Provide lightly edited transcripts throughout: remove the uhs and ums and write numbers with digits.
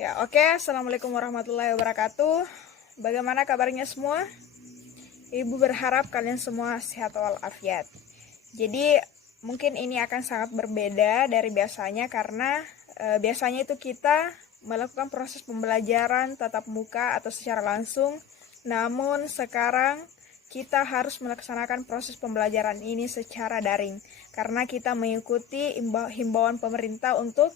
Ya, oke. Assalamualaikum warahmatullahi wabarakatuh. Bagaimana kabarnya semua? Ibu berharap kalian semua sehat walafiat. Jadi, mungkin ini akan sangat berbeda dari biasanya karena biasanya itu kita melakukan proses pembelajaran tatap muka atau secara langsung. Namun sekarang kita harus melaksanakan proses pembelajaran ini secara daring karena kita mengikuti himbauan pemerintah untuk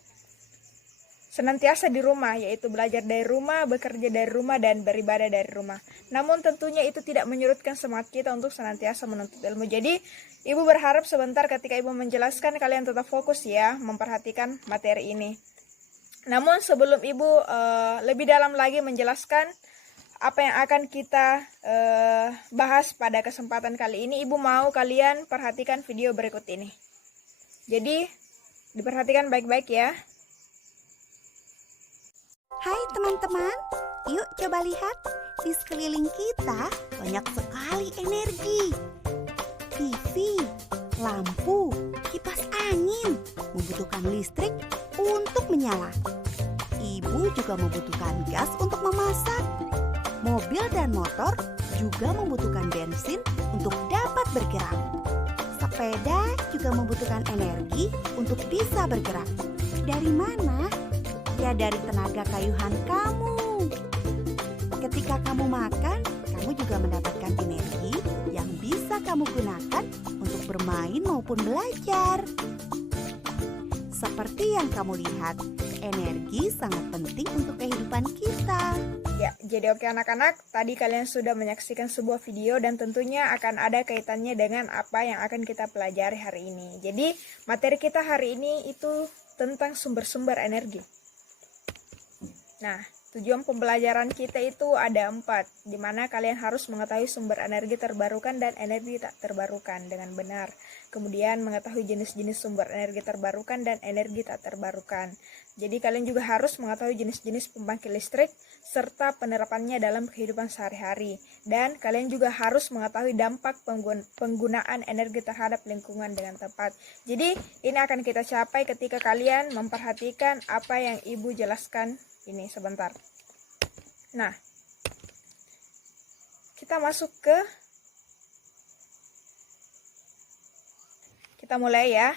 senantiasa di rumah, yaitu belajar dari rumah, bekerja dari rumah, dan beribadah dari rumah. Namun tentunya itu tidak menyurutkan semangat kita untuk senantiasa menuntut ilmu. Jadi, Ibu berharap sebentar ketika Ibu menjelaskan, kalian tetap fokus ya, memperhatikan materi ini. Namun sebelum Ibu lebih dalam lagi menjelaskan apa yang akan kita bahas pada kesempatan kali ini, Ibu mau kalian perhatikan video berikut ini. Jadi, diperhatikan baik-baik ya. Hai teman-teman, yuk coba lihat, di sekeliling kita banyak sekali energi. TV, lampu, kipas angin membutuhkan listrik untuk menyala. Ibu juga membutuhkan gas untuk memasak. Mobil dan motor juga membutuhkan bensin untuk dapat bergerak. Sepeda juga membutuhkan energi untuk bisa bergerak. Dari mana? Ya, dari tenaga kayuhan kamu. Ketika kamu makan, kamu juga mendapatkan energi yang bisa kamu gunakan untuk bermain maupun belajar. Seperti yang kamu lihat, energi sangat penting untuk kehidupan kita. Ya, jadi oke anak-anak, tadi kalian sudah menyaksikan sebuah video dan tentunya akan ada kaitannya dengan apa yang akan kita pelajari hari ini. Jadi, materi kita hari ini itu tentang sumber-sumber energi. Nah, tujuan pembelajaran kita itu ada 4, di mana kalian harus mengetahui sumber energi terbarukan dan energi tak terbarukan dengan benar. Kemudian mengetahui jenis-jenis sumber energi terbarukan dan energi tak terbarukan. Jadi kalian juga harus mengetahui jenis-jenis pembangkit listrik serta penerapannya dalam kehidupan sehari-hari. Dan kalian juga harus mengetahui dampak penggunaan energi terhadap lingkungan dengan tepat. Jadi ini akan kita capai ketika kalian memperhatikan apa yang Ibu jelaskan ini sebentar. Nah, kita mulai ya,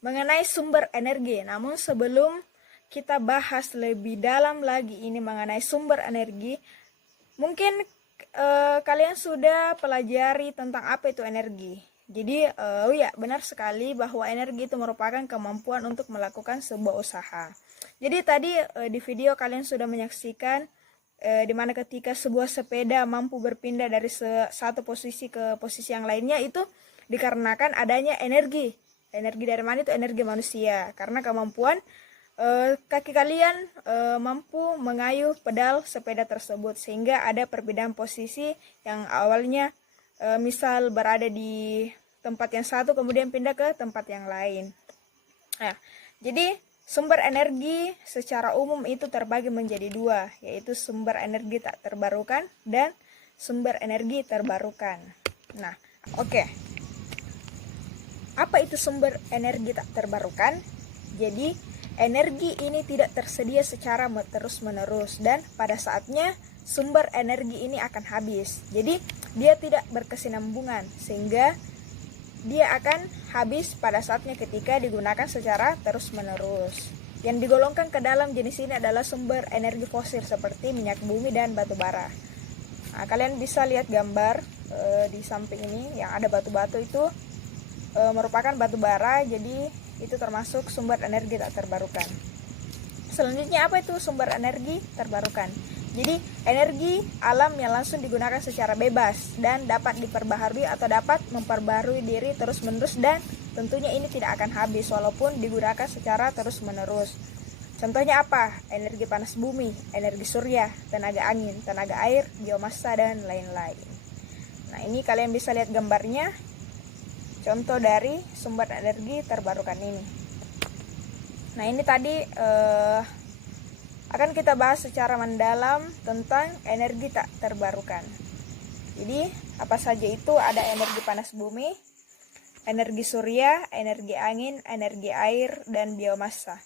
mengenai sumber energi. Namun sebelum kita bahas lebih dalam lagi ini mengenai sumber energi, mungkin kalian sudah pelajari tentang apa itu energi. Jadi ya, benar sekali bahwa energi itu merupakan kemampuan untuk melakukan sebuah usaha. Jadi tadi di video kalian sudah menyaksikan di mana ketika sebuah sepeda mampu berpindah dari satu posisi ke posisi yang lainnya itu dikarenakan adanya energi. Energi dari mana itu? Energi manusia. Karena kemampuan kaki kalian mampu mengayuh pedal sepeda tersebut sehingga ada perbedaan posisi yang awalnya misal berada di tempat yang satu kemudian pindah ke tempat yang lain. Nah, jadi sumber energi secara umum itu terbagi menjadi 2, yaitu sumber energi tak terbarukan dan sumber energi terbarukan. Nah, oke. Apa itu sumber energi tak terbarukan? Jadi, energi ini tidak tersedia secara terus-menerus dan pada saatnya sumber energi ini akan habis. Jadi, dia tidak berkesinambungan sehingga dia akan habis pada saatnya ketika digunakan secara terus-menerus. Yang digolongkan ke dalam jenis ini adalah sumber energi fosil seperti minyak bumi dan batu bara. Nah, kalian bisa lihat gambar di samping ini yang ada batu-batu itu merupakan batu bara, jadi itu termasuk sumber energi tak terbarukan. Selanjutnya apa itu sumber energi terbarukan? Jadi energi alam yang langsung digunakan secara bebas dan dapat diperbaharui atau dapat memperbarui diri terus-menerus dan tentunya ini tidak akan habis walaupun digunakan secara terus-menerus. Contohnya apa? Energi panas bumi, energi surya, tenaga angin, tenaga air, biomasa, dan lain-lain. Nah, ini kalian bisa lihat gambarnya. Contoh dari sumber energi terbarukan ini. Nah, ini tadi akan kita bahas secara mendalam tentang energi tak terbarukan. Jadi, apa saja itu? Ada energi panas bumi, energi surya, energi angin, energi air, dan biomasa.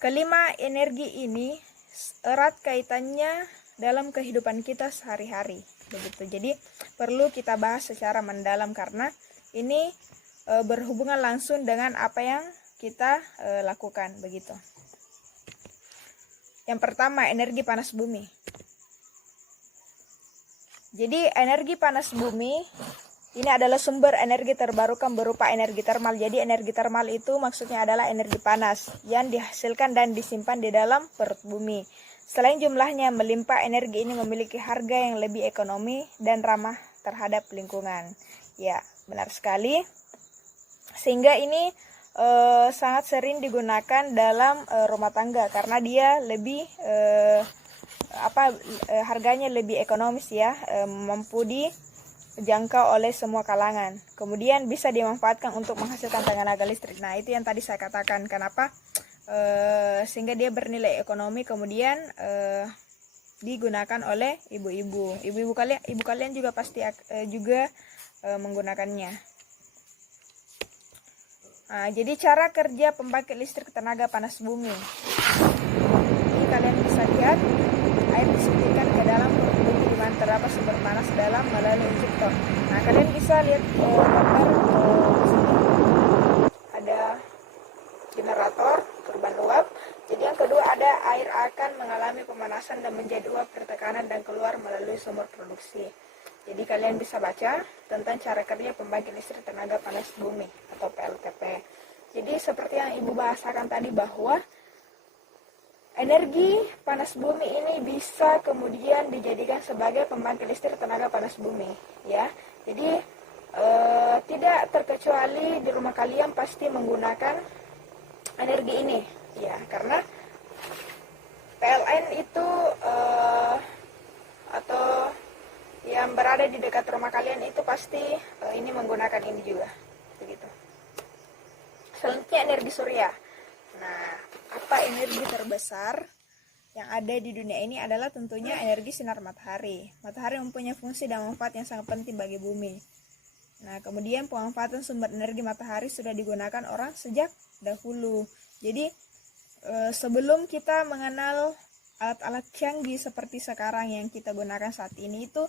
Kelima energi ini erat kaitannya dalam kehidupan kita sehari-hari begitu. Jadi perlu kita bahas secara mendalam karena ini berhubungan langsung dengan apa yang kita lakukan begitu. Yang pertama, energi panas bumi. Jadi energi panas bumi ini adalah sumber energi terbarukan berupa energi termal. Jadi energi termal itu maksudnya adalah energi panas yang dihasilkan dan disimpan di dalam perut bumi. Selain jumlahnya melimpah, energi ini memiliki harga yang lebih ekonomi dan ramah terhadap lingkungan. Ya, benar sekali. Sehingga ini sangat sering digunakan dalam rumah tangga karena dia lebih harganya lebih ekonomis ya, mampu dijangkau oleh semua kalangan. Kemudian bisa dimanfaatkan untuk menghasilkan tenaga listrik. Nah, itu yang tadi saya katakan kenapa sehingga dia bernilai ekonomi, kemudian digunakan oleh ibu-ibu. Ibu kalian juga pasti juga menggunakannya. Nah, jadi cara kerja pembangkit listrik tenaga panas bumi. Ini kalian bisa lihat air disuntikan ke dalam perut bumi di mana terdapat sumber panas dalam melalui injektor. Nah, kalian bisa lihat gambar di sini. Ada generator, turbin uap. Jadi yang kedua ada air akan mengalami pemanasan dan menjadi uap bertekanan dan keluar melalui sumber produksi. Jadi kalian bisa baca tentang cara kerja pembangkit listrik tenaga panas bumi atau PLTP. Jadi seperti yang Ibu bahasakan tadi bahwa energi panas bumi ini bisa kemudian dijadikan sebagai pembangkit listrik tenaga panas bumi, ya. Jadi tidak terkecuali di rumah kalian pasti menggunakan energi ini, ya, karena PLN itu atau yang berada di dekat rumah kalian itu pasti ini menggunakan ini juga, begitu. Selanjutnya energi surya. Nah, apa energi terbesar yang ada di dunia ini adalah tentunya energi sinar matahari. Matahari mempunyai fungsi dan manfaat yang sangat penting bagi bumi. Nah, kemudian pemanfaatan sumber energi matahari sudah digunakan orang sejak dahulu. Jadi, sebelum kita mengenal alat-alat canggih seperti sekarang yang kita gunakan saat ini, itu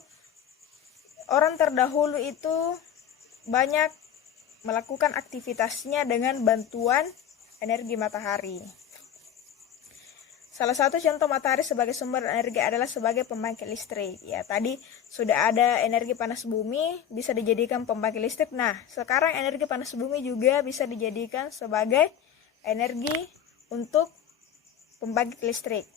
orang terdahulu itu banyak melakukan aktivitasnya dengan bantuan energi matahari. Salah satu contoh matahari sebagai sumber energi adalah sebagai pembangkit listrik. Ya, tadi sudah ada energi panas bumi bisa dijadikan pembangkit listrik. Nah, sekarang energi panas bumi juga bisa dijadikan sebagai energi untuk pembangkit listrik.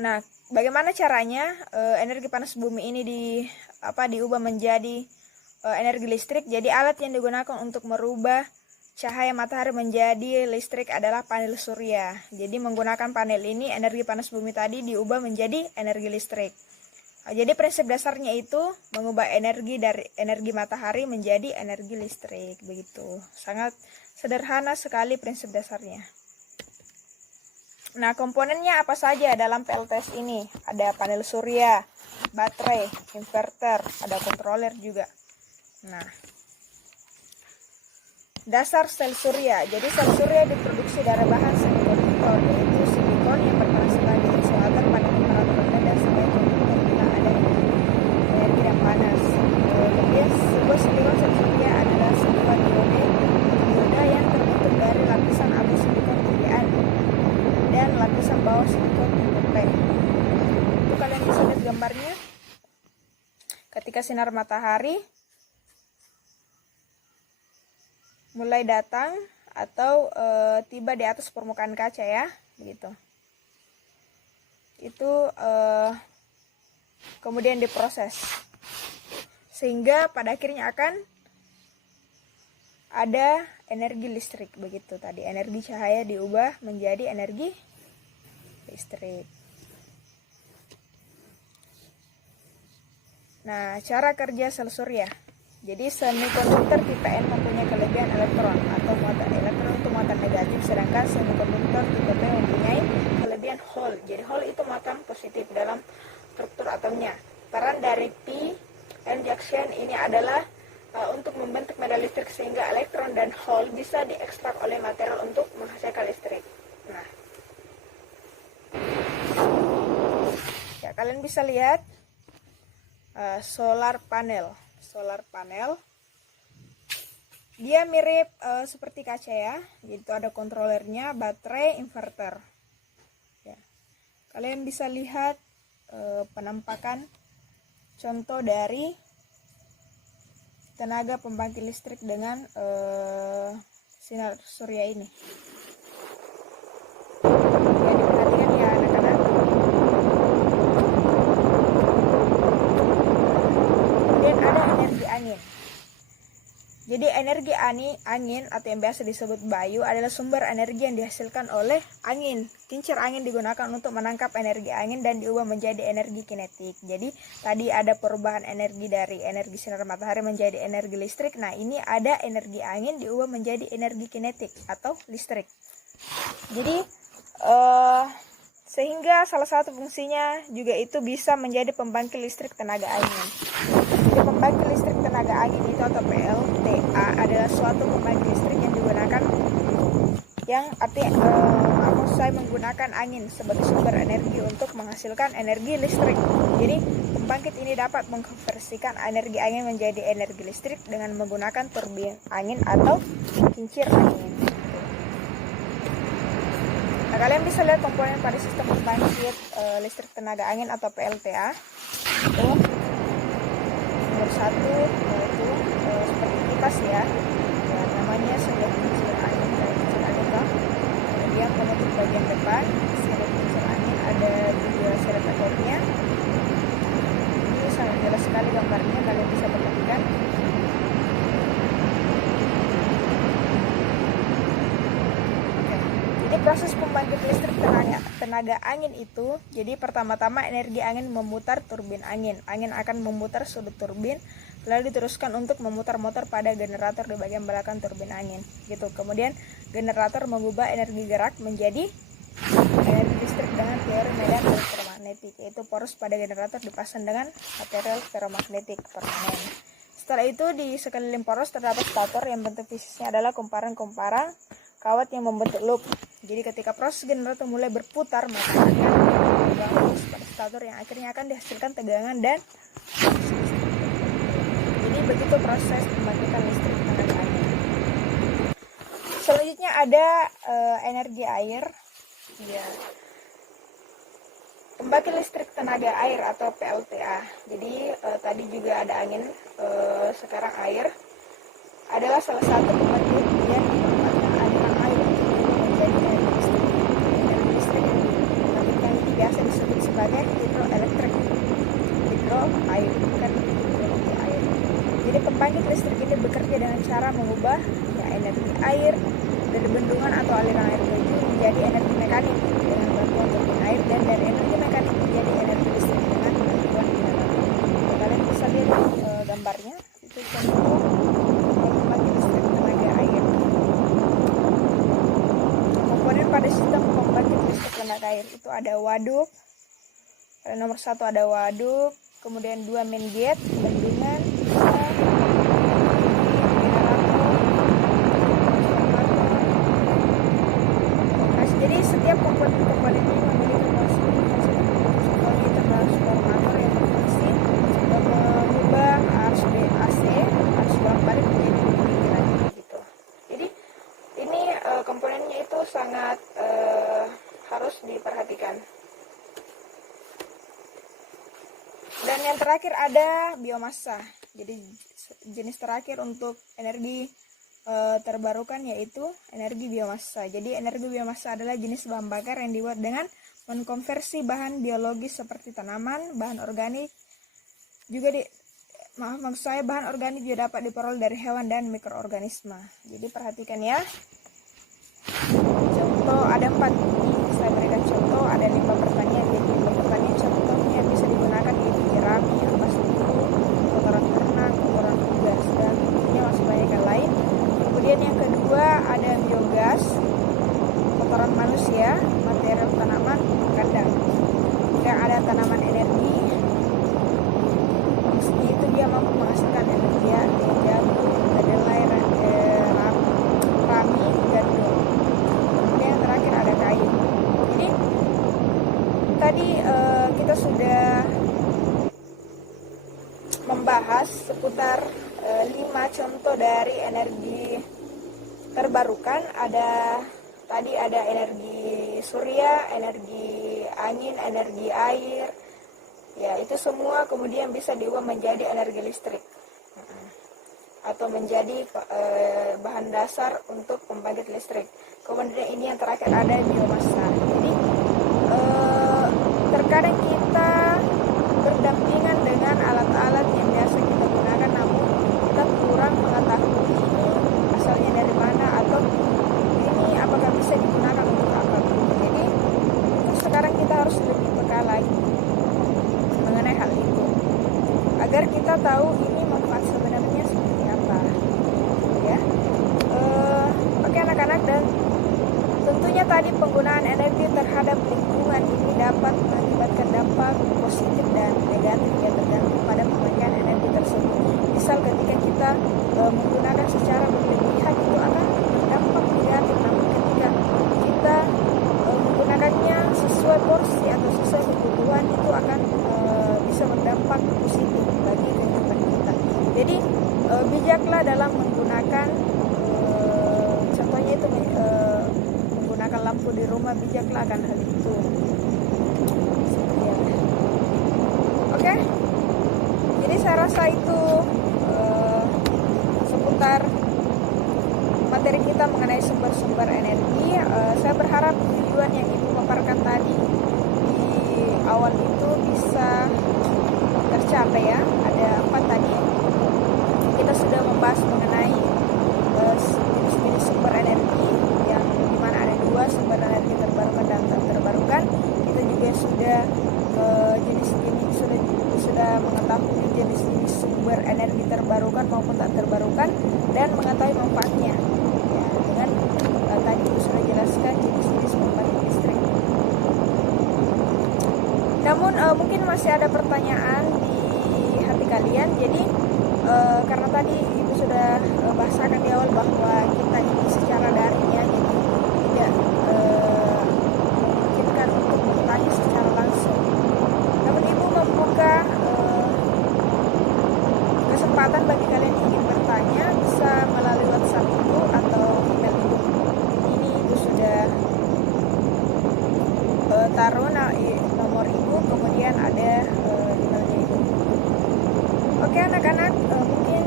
Nah, bagaimana caranya energi panas bumi ini diubah menjadi energi listrik? Jadi alat yang digunakan untuk merubah cahaya matahari menjadi listrik adalah panel surya. Jadi menggunakan panel ini energi panas bumi tadi diubah menjadi energi listrik. Jadi prinsip dasarnya itu mengubah energi dari energi matahari menjadi energi listrik, begitu. Sangat sederhana sekali prinsip dasarnya. Nah, komponennya apa saja dalam PLTS ini? Ada panel surya, baterai, inverter, ada controller juga. Nah, dasar sel surya. Jadi sel surya diproduksi dari bahan semikonduktor, yaitu silikon yang berperan sebagai insulator pada temperatur rendah dan sebagai konduktor bila ada energi dan panas. Kemudian sebuah silikon sel surya adalah sebuah dioda yang terbentuk dari lapisan abu silikon tipe A dan lapisan bawah silikon tipe P. Itu kalian bisa lihat gambarnya. Ketika sinar matahari mulai datang atau tiba di atas permukaan kaca, ya, begitu. Itu kemudian diproses sehingga pada akhirnya akan ada energi listrik, begitu tadi. Energi cahaya diubah menjadi energi listrik. Nah, cara kerja sel surya. Jadi semikonduktor tipe N mempunyai kelebihan elektron atau muatan elektron untuk muatan negatif, sedangkan semikonduktor tipe P mempunyai kelebihan Hall. Jadi Hall itu muatan positif dalam struktur atomnya. Peran dari P-N junction ini adalah untuk membentuk medan listrik sehingga elektron dan Hall bisa diekstrak oleh material untuk menghasilkan listrik. Nah, kalian bisa lihat solar panel. Solar panel dia mirip seperti kaca ya, yaitu ada kontrolernya, baterai, inverter. Ya. Kalian bisa lihat penampakan contoh dari tenaga pembangkit listrik dengan sinar surya ini. Ya, diperhatikan ya anak-anak. Kemudian ada energi angin. Jadi energi angin atau yang biasa disebut bayu adalah sumber energi yang dihasilkan oleh angin. Kincir angin digunakan untuk menangkap energi angin dan diubah menjadi energi kinetik. Jadi tadi ada perubahan energi dari energi sinar matahari menjadi energi listrik. Nah, ini ada energi angin diubah menjadi energi kinetik atau listrik. Jadi sehingga salah satu fungsinya juga itu bisa menjadi pembangkit listrik tenaga angin. Jadi pembangkit listrik tenaga angin itu atau PLTA adalah suatu pembangkit listrik yang digunakan saya menggunakan angin sebagai sumber energi untuk menghasilkan energi listrik. Jadi pembangkit ini dapat mengkonversikan energi angin menjadi energi listrik dengan menggunakan turbin angin atau kincir angin. Nah, kalian bisa lihat komponen pada sistem pembangkit listrik tenaga angin atau PLTA. Itu nomor 1 yaitu seperti kipas ya. Namanya sebuah kincir angin dan kincir angin kan. Kemudian penutup bagian depan sirip kincir angin ada 2 sirip ekornya. Ini sangat jelas sekali gambarnya, kalian bisa perhatikan. Jadi proses pembangkit listrik tenaga angin itu, jadi pertama-tama energi angin memutar turbin angin. Angin akan memutar sudut turbin, lalu diteruskan untuk memutar motor pada generator di bagian belakang turbin angin. Gitu. Kemudian generator mengubah energi gerak menjadi energi listrik dengan teori medan elektromagnetik, yaitu poros pada generator dipasang dengan material ferromagnetik permanen. Setelah itu di sekeliling poros terdapat stator yang bentuk fisiknya adalah kumparan-kumparan kawat yang membentuk loop. Jadi ketika proses generator mulai berputar, maka akan dibangun pada stator yang akhirnya akan dihasilkan tegangan dan jadi begitu proses pembangkitan listrik tenaga angin. Selanjutnya ada energi air. Ya. Pembangkit listrik tenaga air atau PLTA. Jadi tadi juga ada angin, sekarang air adalah salah satu pembangkit yang memanfaatkan aliran air menjadi energi listrik. Energi listrik yang dibangkitkan ini biasa disebut sebagai hidroelektrik. Hidro air, bukan energi air. Jadi pembangkit listrik ini bekerja dengan cara mengubah energi air dari bendungan atau aliran air terjun menjadi energi mekanik dengan bantuan turbin air, dan dari energi mekanik menjadi energi listrik dengan bantuan generator. Kalian bisa lihat gambarnya, itu contoh pembangkit listrik tenaga air. Komponen pada sistem pembangkit listrik tenaga air itu ada waduk. Nomor 1 ada waduk, kemudian 2 main gate, bendungan, jadi setiap komponen ini memiliki fungsi transformator yang berfungsi mengubah arus AC, arus bolak-balik menjadi pinggiran gitu. Jadi ini komponennya itu sangat harus diperhatikan. Dan yang terakhir ada biomasa. Jadi jenis terakhir untuk energi terbarukan yaitu energi biomasa. Jadi energi biomasa adalah jenis bahan bakar yang dibuat dengan mengkonversi bahan biologis seperti tanaman, bahan organik juga bahan organik juga dapat diperoleh dari hewan dan mikroorganisme. Jadi perhatikan ya. Contoh ada 4 ini, saya berikan contoh ada limbah pertanian. Jadi limbah pertanian contohnya bisa digunakan yaitu jerami, ampas biru, kotoran ternak, kotoran unggas, dan tentunya masih banyak yang lain. Kemudian yang kedua ada biogas, kotoran manusia, material tanaman, kandang. Yang ada tanaman energi, fungsinya itu dia mampu menghasilkan energi ya, jagung, kedelai, rami, gandum. Kemudian yang terakhir ada kain. Jadi bahas seputar 5 contoh dari energi terbarukan. Tadi ada energi surya, energi angin, energi air. Ya, itu semua kemudian bisa diubah menjadi energi listrik atau menjadi bahan dasar untuk pembangkit listrik. Kemudian ini yang terakhir ada biomasa. Jadi terkadang kita berdampingan dengan alat-alat yang biasa kita gunakan, namun kita kurang mengetahui ini asalnya dari mana atau ini apakah bisa digunakan untuk apa. Jadi sekarang kita harus lebih peka lagi mengenai hal itu agar kita tahu ini manfaat sebenarnya seperti apa, ya. Oke anak-anak, dan tentunya tadi penggunaan energi terhadap lingkungan ini dapat mengakibatkan dampak positif dan negatif yang tergantung pada pemakaian energi tersebut. Misal ketika kita menggunakan secara berlebihan itu akan berdampak negatif, namun ketika kita menggunakannya sesuai porsi atau sesuai kebutuhan itu akan bisa berdampak positif bagi kehidupan kita. Jadi bijaklah dalam menggunakan contohnya itu menggunakan lampu di rumah, bijaklah akan hal itu. Oke, jadi saya rasa itu seputar materi kita mengenai sumber-sumber energi. Saya berharap tujuan yang Ibu paparkan tadi di awal itu bisa tercapai, ya. Ada 4 tadi. Kita sudah membahas mengenai jenis-jenis sumber energi, yang dimana ada 2, sumber energi terbarukan dan tak terbarukan. Kita juga sudah sudah mengetahui jenis-jenis sumber energi terbarukan maupun tak terbarukan dan mengetahui manfaatnya, ya, dengan tadi Ibu sudah jelaskan jenis-jenis pembangkit listrik. Namun mungkin masih ada pertanyaan di hati kalian. Jadi karena tadi Ibu sudah bahasakan di awal bahwa kita ini secara daring, ya, jadi tidak memungkinkan untuk bertanya secara langsung. Namun Ibu membuka kesempatan bagi kalian yang ingin bertanya, bisa melalui WhatsApp Ibu atau email Ibu. Ini Ibu sudah taruh nomor Ibu, kemudian ada emailnya Ibu. Oke anak-anak, mungkin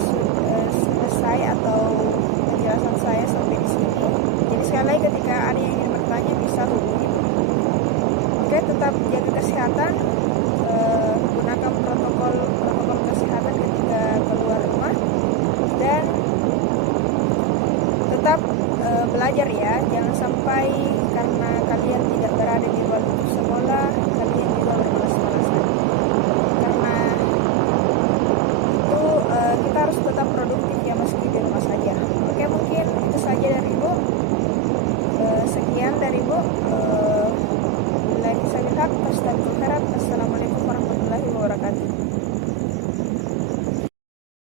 sudah selesai atau penjelasan saya sampai di sini. Jadi sekali lagi ketika ada yang ingin bertanya bisa hubungi. Oke, tetap jaga kesehatan, gunakan protokol kesehatan ketika keluar rumah, dan tetap belajar, ya.